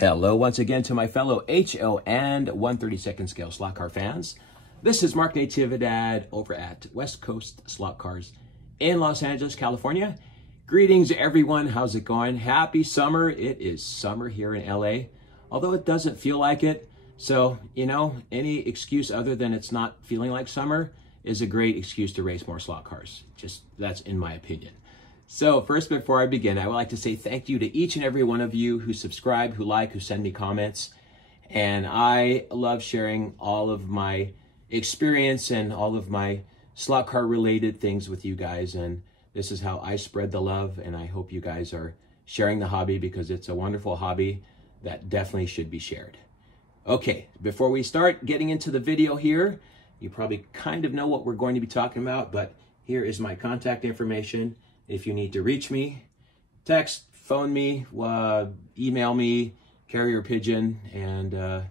Hello once again to my fellow HO and 132nd scale slot car fans. This is Mark Natividad over at West Coast Slot Cars in Los Angeles, California. Greetings everyone, how's it going? Happy summer. It is summer here in LA, although it doesn't feel like it. So, you know, any excuse other than it's not feeling like summer is a great excuse to race more slot cars. Just, that's in my opinion. So first, before I begin, I would like to say thank you to each and every one of you who subscribe, who like, who send me comments. And I love sharing all of my experience and all of my slot car related things with you guys. And this is how I spread the love. And I hope you guys are sharing the hobby because it's a wonderful hobby that definitely should be shared. Okay, before we start getting into the video here, you probably kind of know what we're going to be talking about, but here is my contact information. If you need to reach me, text, phone me, email me, carrier pigeon, and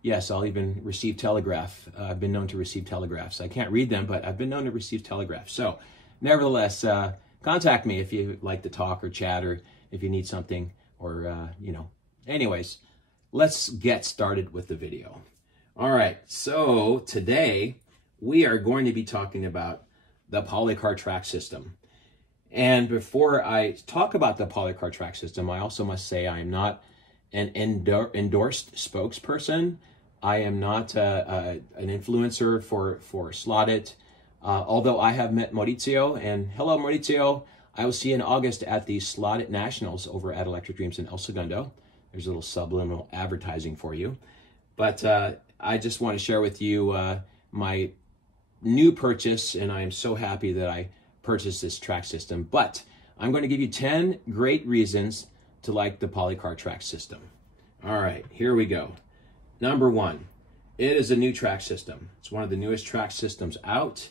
yes, I'll even receive telegraph. I've been known to receive telegraphs. I can't read them, but I've been known to receive telegraphs. So nevertheless, contact me if you like to talk or chat or if you need something or, you know. Anyways, let's get started with the video. All right, so today we are going to be talking about the Policar track system. And before I talk about the Policar track system, I also must say I am not an endorsed spokesperson. I am not an influencer for Slot It. Although I have met Maurizio, and hello Maurizio, I will see you in August at the Slot It Nationals over at Electric Dreams in El Segundo. There's a little subliminal advertising for you. But I just want to share with you my new purchase, and I am so happy that I purchase this track system. But I'm going to give you 10 great reasons to like the Policar track system. All right, here we go. Number one, it is a new track system. It's one of the newest track systems out.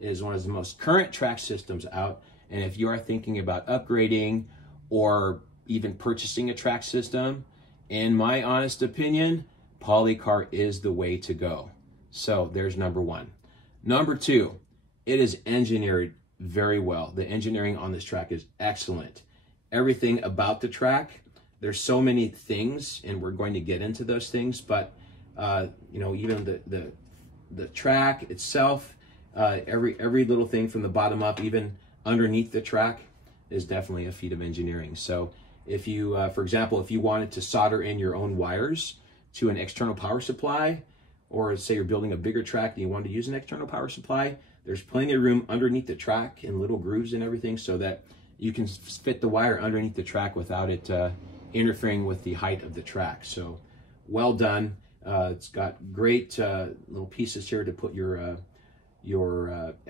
It is one of the most current track systems out. And if you are thinking about upgrading or even purchasing a track system, in my honest opinion, Policar is the way to go. So there's number one. Number two, it is engineered very well. The engineering on this track is excellent. Everything about the track, there's so many things, and we're going to get into those things, but you know, even the track itself, every little thing from the bottom up, even underneath the track, is definitely a feat of engineering. So if you, for example, if you wanted to solder in your own wires to an external power supply, or say you're building a bigger track and you want to use an external power supply, there's plenty of room underneath the track in little grooves and everything so that you can fit the wire underneath the track without it interfering with the height of the track. So well done. It's got great little pieces here to put your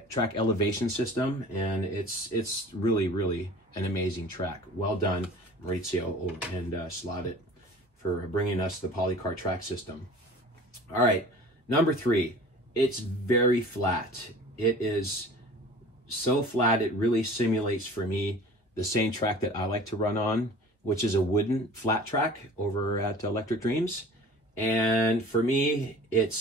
track elevation system, and it's really an amazing track. Well done, Maurizio and Slot It, for bringing us the Policar track system. All right, number three, it's very flat. It is so flat, it really simulates for me the same track that I like to run on, which is a wooden flat track over at Electric Dreams. And for me, it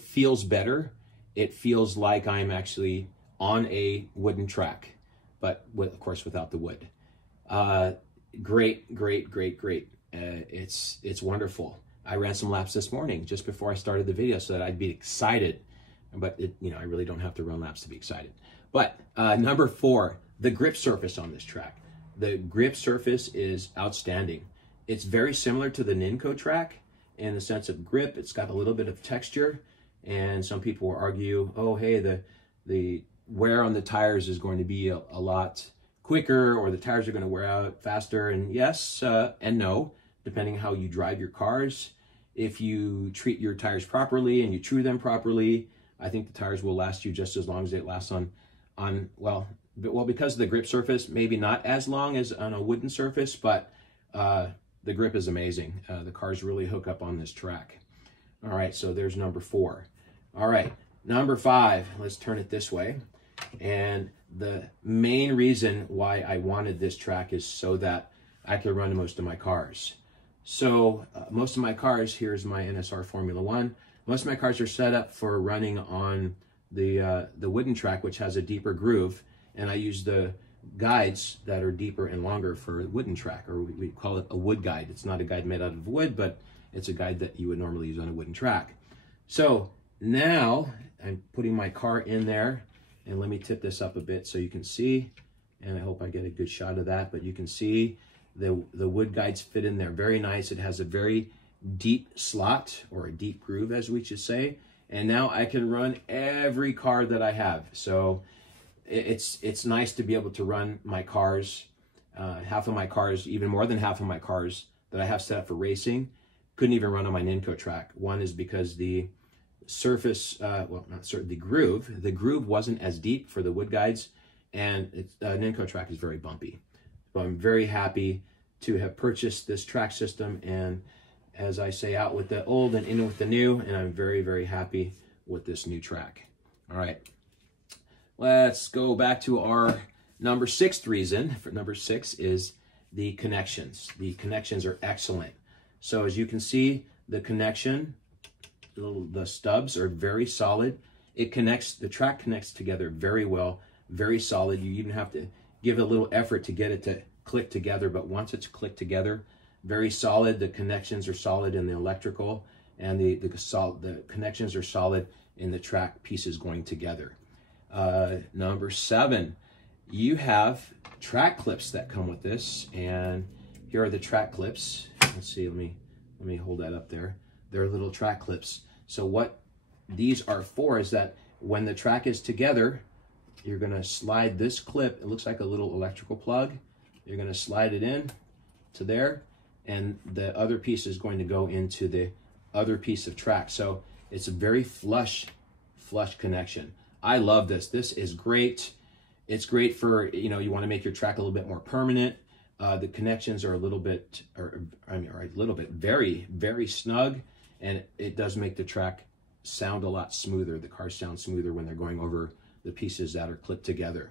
feels better. It feels like I'm actually on a wooden track, but of course without the wood. Great. It's wonderful. I ran some laps this morning just before I started the video so that I'd be excited. But you know, I really don't have to run laps to be excited. But number four, the grip surface on this track. The grip surface is outstanding. It's very similar to the Ninco track in the sense of grip. It's got a little bit of texture, and some people will argue, oh, hey, the wear on the tires is going to be a lot quicker, or the tires are going to wear out faster. And yes and no, depending how you drive your cars. If you treat your tires properly and you true them properly, I think the tires will last you just as long as they last on well, because of the grip surface, maybe not as long as on a wooden surface, but the grip is amazing. The cars really hook up on this track. All right, so there's number four. All right, number five, let's turn it this way. And the main reason why I wanted this track is so that I could run most of my cars. So most of my cars, here's my NSR Formula One. Most of my cars are set up for running on the wooden track, which has a deeper groove, and I use the guides that are deeper and longer for a wooden track, or we call it a wood guide. It's not a guide made out of wood, but it's a guide that you would normally use on a wooden track. So now I'm putting my car in there, and let me tip this up a bit so you can see, and I hope I get a good shot of that, but you can see the wood guides fit in there very nice. It has a very deep slot, or a deep groove as we should say, and now I can run every car that I have. So it's nice to be able to run my cars, half of my cars, even more than half of my cars that I have set up for racing, couldn't even run on my Ninco track. One is because the surface, the groove wasn't as deep for the wood guides, and Ninco track is very bumpy. So I'm very happy to have purchased this track system, and as I say, out with the old and in with the new, and I'm very, very happy with this new track. All right, let's go back to our number 6th reason. For number 6 is the connections. The connections are excellent. So as you can see, the connection, the stubs are very solid. It connects, the track connects together very well, very solid. You even have to give a little effort to get it to click together, but once it's clicked together, very solid. The connections are solid in the electrical, and the connections are solid in the track pieces going together. Number 7, you have track clips that come with this, and here are the track clips. Let's see, let me hold that up there. They're little track clips. So what these are for is that when the track is together, you're gonna slide this clip. It looks like a little electrical plug. You're gonna slide it in to there, and the other piece is going to go into the other piece of track. So it's a very flush connection. I love this. This is great. It's great for, you know, you want to make your track a little bit more permanent. The connections are a little bit, very, very snug, and it does make the track sound a lot smoother. The cars sound smoother when they're going over the pieces that are clipped together.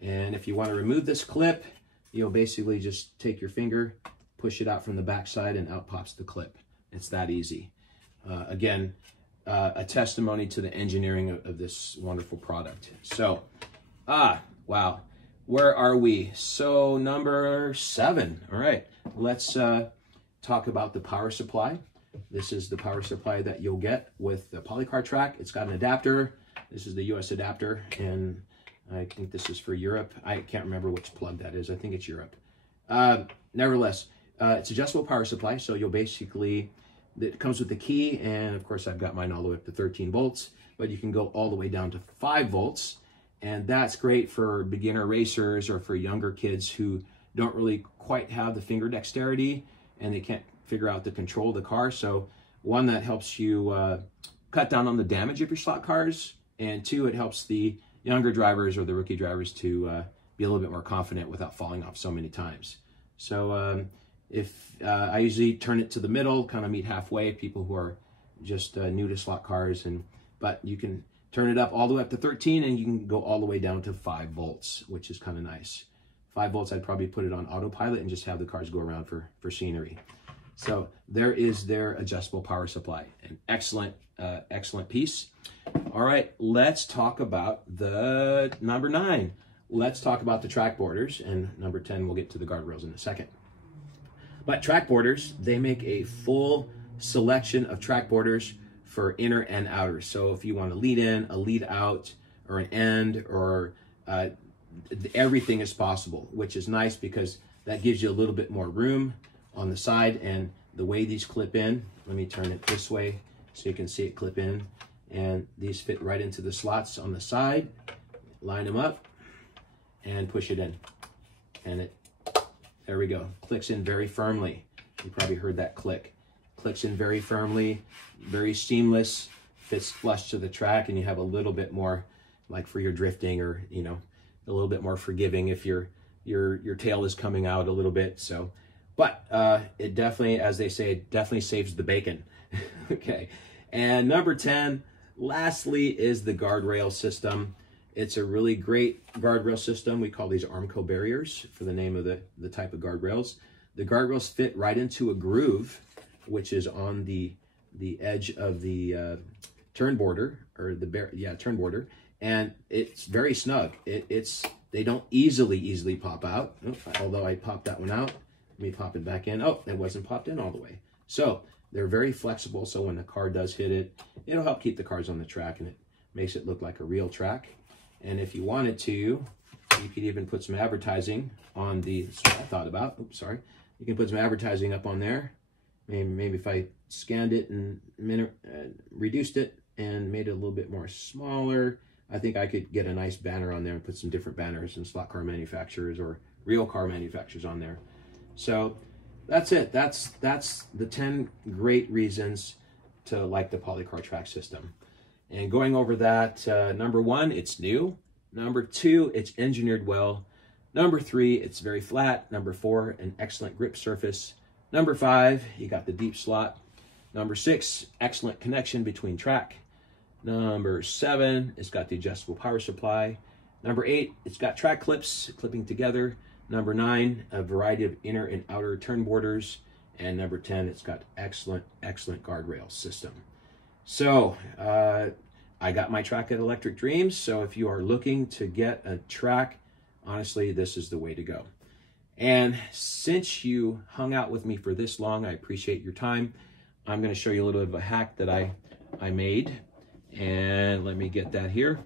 And if you want to remove this clip, you'll basically just take your finger, push it out from the back side, and out pops the clip. It's that easy. Again, a testimony to the engineering of this wonderful product. So, wow. Where are we? So number 7. All right, let's talk about the power supply. This is the power supply that you'll get with the Policar track. It's got an adapter. This is the US adapter, and I think this is for Europe. I can't remember which plug that is. I think it's Europe. Nevertheless, it's adjustable power supply, so you'll basically, it comes with the key, and of course I've got mine all the way up to 13 volts, but you can go all the way down to 5 volts, and that's great for beginner racers or for younger kids who don't really quite have the finger dexterity and they can't figure out the control of the car. So one, that helps you cut down on the damage of your slot cars, and 2, it helps the younger drivers or the rookie drivers to be a little bit more confident without falling off so many times. So if I usually turn it to the middle, kind of meet halfway, people who are just new to slot cars, but you can turn it up all the way up to 13, and you can go all the way down to 5 volts, which is kind of nice. 5 volts, I'd probably put it on autopilot and just have the cars go around for scenery. So there is their adjustable power supply, an excellent, excellent piece. All right, let's talk about the number 9. Let's talk about the track borders, and number 10, we'll get to the guardrails in a second. But track borders, they make a full selection of track borders for inner and outer. So if you want a lead in, a lead out, or an end, or everything is possible, which is nice because that gives you a little bit more room on the side. And the way these clip in, let me turn it this way so you can see it clip in, and these fit right into the slots on the side. Line them up and push it in, and there we go, clicks in very firmly. You probably heard that click. Clicks in very firmly, very seamless, fits flush to the track, and you have a little bit more, like for your drifting, or you know, a little bit more forgiving if your tail is coming out a little bit. So, but it definitely, as they say, it definitely saves the bacon. Okay, and number 10, lastly, is the guardrail system. It's a really great guardrail system. We call these Armco barriers for the name of the type of guardrails. The guardrails fit right into a groove, which is on the edge of the turn border, or turn border, and it's very snug. It's They don't easily pop out. Although I popped that one out. Let me pop it back in. Oh, it wasn't popped in all the way. So they're very flexible. So when the car does hit it, it'll help keep the cars on the track, and it makes it look like a real track. And if you wanted to, you could even put some advertising on the, I thought about, oops, sorry. You can put some advertising up on there. Maybe if I scanned it and reduced it and made it a little bit more smaller, I think I could get a nice banner on there and put some different banners and slot car manufacturers or real car manufacturers on there. So that's it. That's the 10 great reasons to like the Policar track system. And going over that, number 1, it's new. Number 2, it's engineered well. Number 3, it's very flat. Number 4, an excellent grip surface. Number 5, you got the deep slot. Number 6, excellent connection between track. Number 7, it's got the adjustable power supply. Number 8, it's got track clips clipping together. Number 9, a variety of inner and outer turn borders. And number 10, it's got excellent guardrail system. So I got my track at Electric Dreams. So if you are looking to get a track, honestly, this is the way to go. And since you hung out with me for this long, I appreciate your time. I'm going to show you a little bit of a hack that I made. And let me get that here.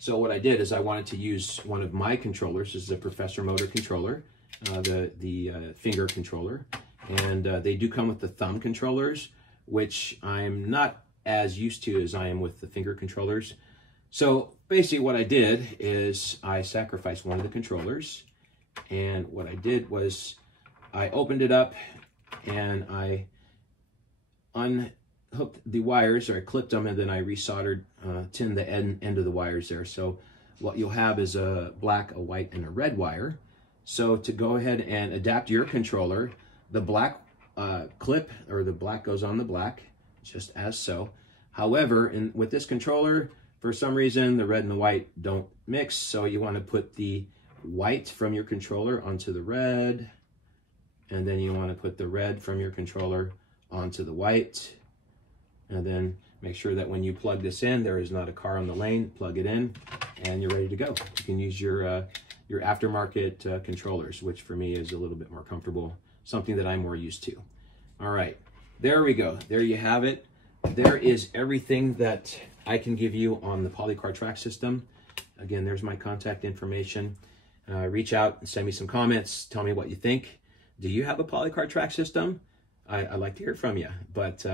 So what I did is I wanted to use one of my controllers. This is a Professor Motor controller, the finger controller. And they do come with the thumb controllers, which I'm not as used to as I am with the finger controllers. So basically what I did is I sacrificed one of the controllers. And what I did was I opened it up and I unhooked the wires, or I clipped them, and then I resoldered, tinned the end of the wires there. So what you'll have is a black, a white, and a red wire. So to go ahead and adapt your controller, the black clip, or the black goes on the black, just as so. However, with this controller, for some reason, the red and the white don't mix. So you want to put the white from your controller onto the red, and then you want to put the red from your controller onto the white, and then make sure that when you plug this in, there is not a car on the lane. Plug it in, and you're ready to go. You can use your aftermarket controllers, which for me is a little bit more comfortable, something that I'm more used to. All right, there we go. There you have it. There is everything that I can give you on the Policar track system. Again, there's my contact information. Reach out and send me some comments. Tell me what you think. Do you have a Policar track system? I'd like to hear from you. But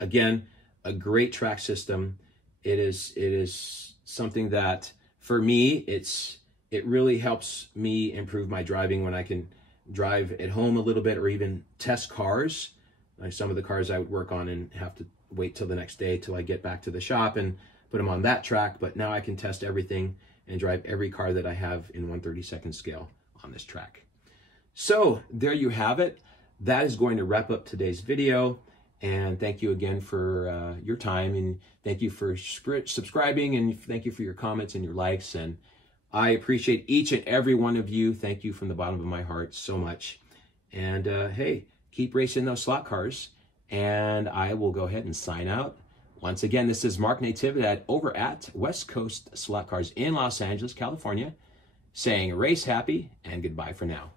again, a great track system. It is something that for me, it really helps me improve my driving when I can drive at home a little bit, or even test cars. Like some of the cars I would work on and have to wait till the next day till I get back to the shop and put them on that track. But now I can test everything and drive every car that I have in 1/32 scale on this track. So there you have it. That is going to wrap up today's video. And thank you again for your time, and thank you for subscribing, and thank you for your comments and your likes. And I appreciate each and every one of you. Thank you from the bottom of my heart so much. And hey, keep racing those slot cars, and I will go ahead and sign out. Once again, this is Mark Natividad over at West Coast Slot Cars in Los Angeles, California, saying race happy and goodbye for now.